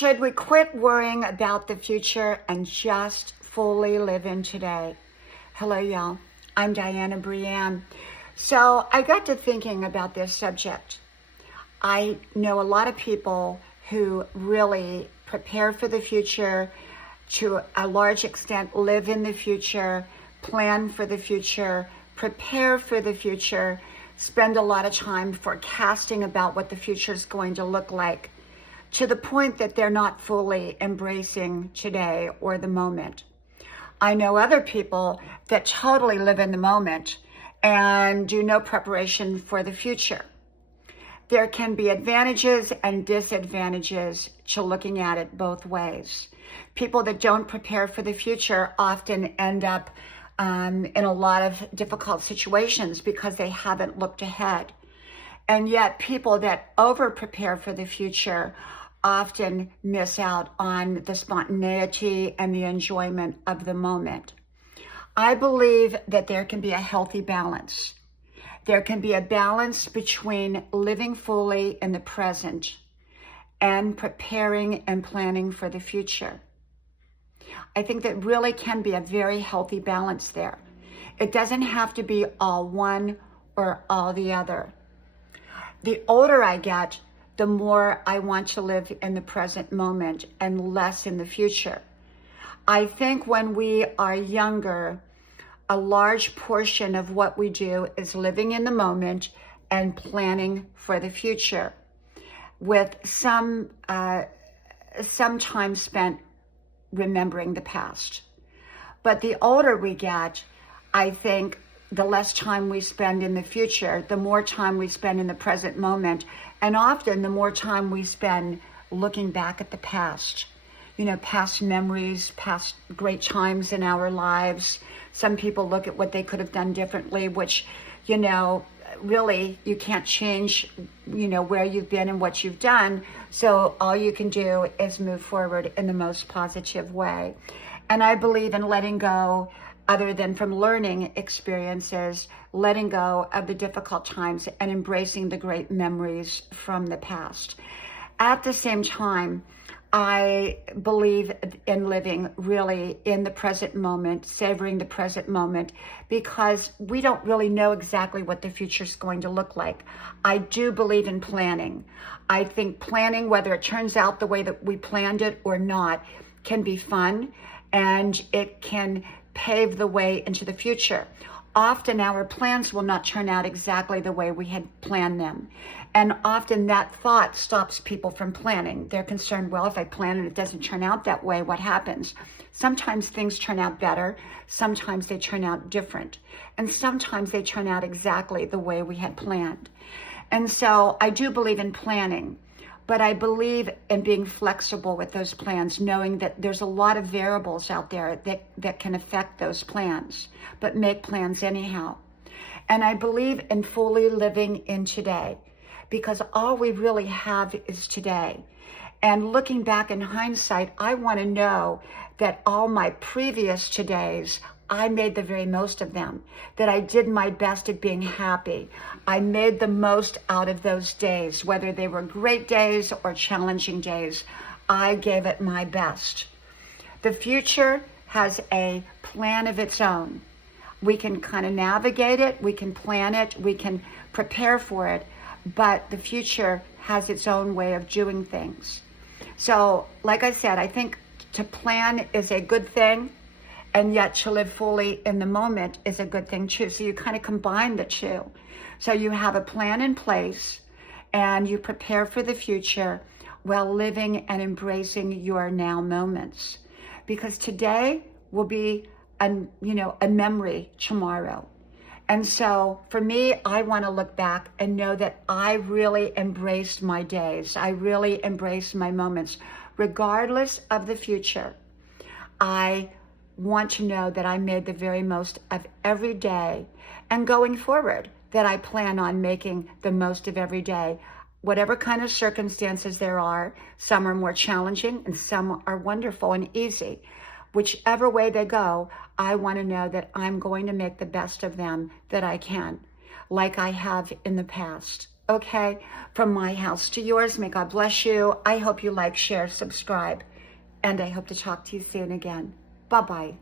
Should we quit worrying about the future and just fully live in today? Hello, y'all. I'm Diana Brienne. So I got to thinking about this subject. I know a lot of people who really prepare for the future, to a large extent live in the future, plan for the future, prepare for the future, spend a lot of time forecasting about what the future is going to look like, to the point that they're not fully embracing today or the moment. I know other people that totally live in the moment and do no preparation for the future. There can be advantages and disadvantages to looking at it both ways. People that don't prepare for the future often end up in a lot of difficult situations because they haven't looked ahead. And yet people that over-prepare for the future often miss out on the spontaneity and the enjoyment of the moment. I believe that there can be a healthy balance. There can be a balance between living fully in the present and preparing and planning for the future. I think that really can be a very healthy balance there. It doesn't have to be all one or all the other. The older I get, the more I want to live in the present moment and less in the future. I think when we are younger, a large portion of what we do is living in the moment and planning for the future, with some time spent remembering the past. But the older we get, I think the less time we spend in the future, the more time we spend in the present moment, and often the more time we spend looking back at the past. Past memories, past great times in our lives. Some people look at what they could have done differently, which, really you can't change, where you've been and what you've done. So all you can do is move forward in the most positive way. And I believe in letting go, other than from learning experiences, letting go of the difficult times and embracing the great memories from the past. At the same time, I believe in living really in the present moment, savoring the present moment, because we don't really know exactly what the future is going to look like. I do believe in planning. I think planning, whether it turns out the way that we planned it or not, can be fun, and it can pave the way into the future. Often our plans will not turn out exactly the way we had planned them. And often that thought stops people from planning. They're concerned, well, if I plan and it doesn't turn out that way, what happens? Sometimes things turn out better. Sometimes they turn out different. And sometimes they turn out exactly the way we had planned. And so I do believe in planning. But I believe in being flexible with those plans, knowing that there's a lot of variables out there that can affect those plans, but make plans anyhow. And I believe in fully living in today, because all we really have is today. And looking back in hindsight, I want to know that all my previous todays, I made the very most of them, that I did my best at being happy. I made the most out of those days, whether they were great days or challenging days. I gave it my best. The future has a plan of its own. We can kind of navigate it, we can plan it, we can prepare for it, but the future has its own way of doing things. So, like I said, I think to plan is a good thing, and yet to live fully in the moment is a good thing too. So you kind of combine the two. So you have a plan in place and you prepare for the future while living and embracing your now moments. Because today will be a memory tomorrow. And so for me, I want to look back and know that I really embraced my days. I really embraced my moments. Regardless of the future, I want to know that I made the very most of every day, and going forward, that I plan on making the most of every day. Whatever kind of circumstances there are, some are more challenging and some are wonderful and easy. Whichever way they go, I want to know that I'm going to make the best of them that I can, like I have in the past okay? From my house to yours, may God bless you. I hope you like, share, subscribe, and I hope to talk to you soon again. Bye-bye.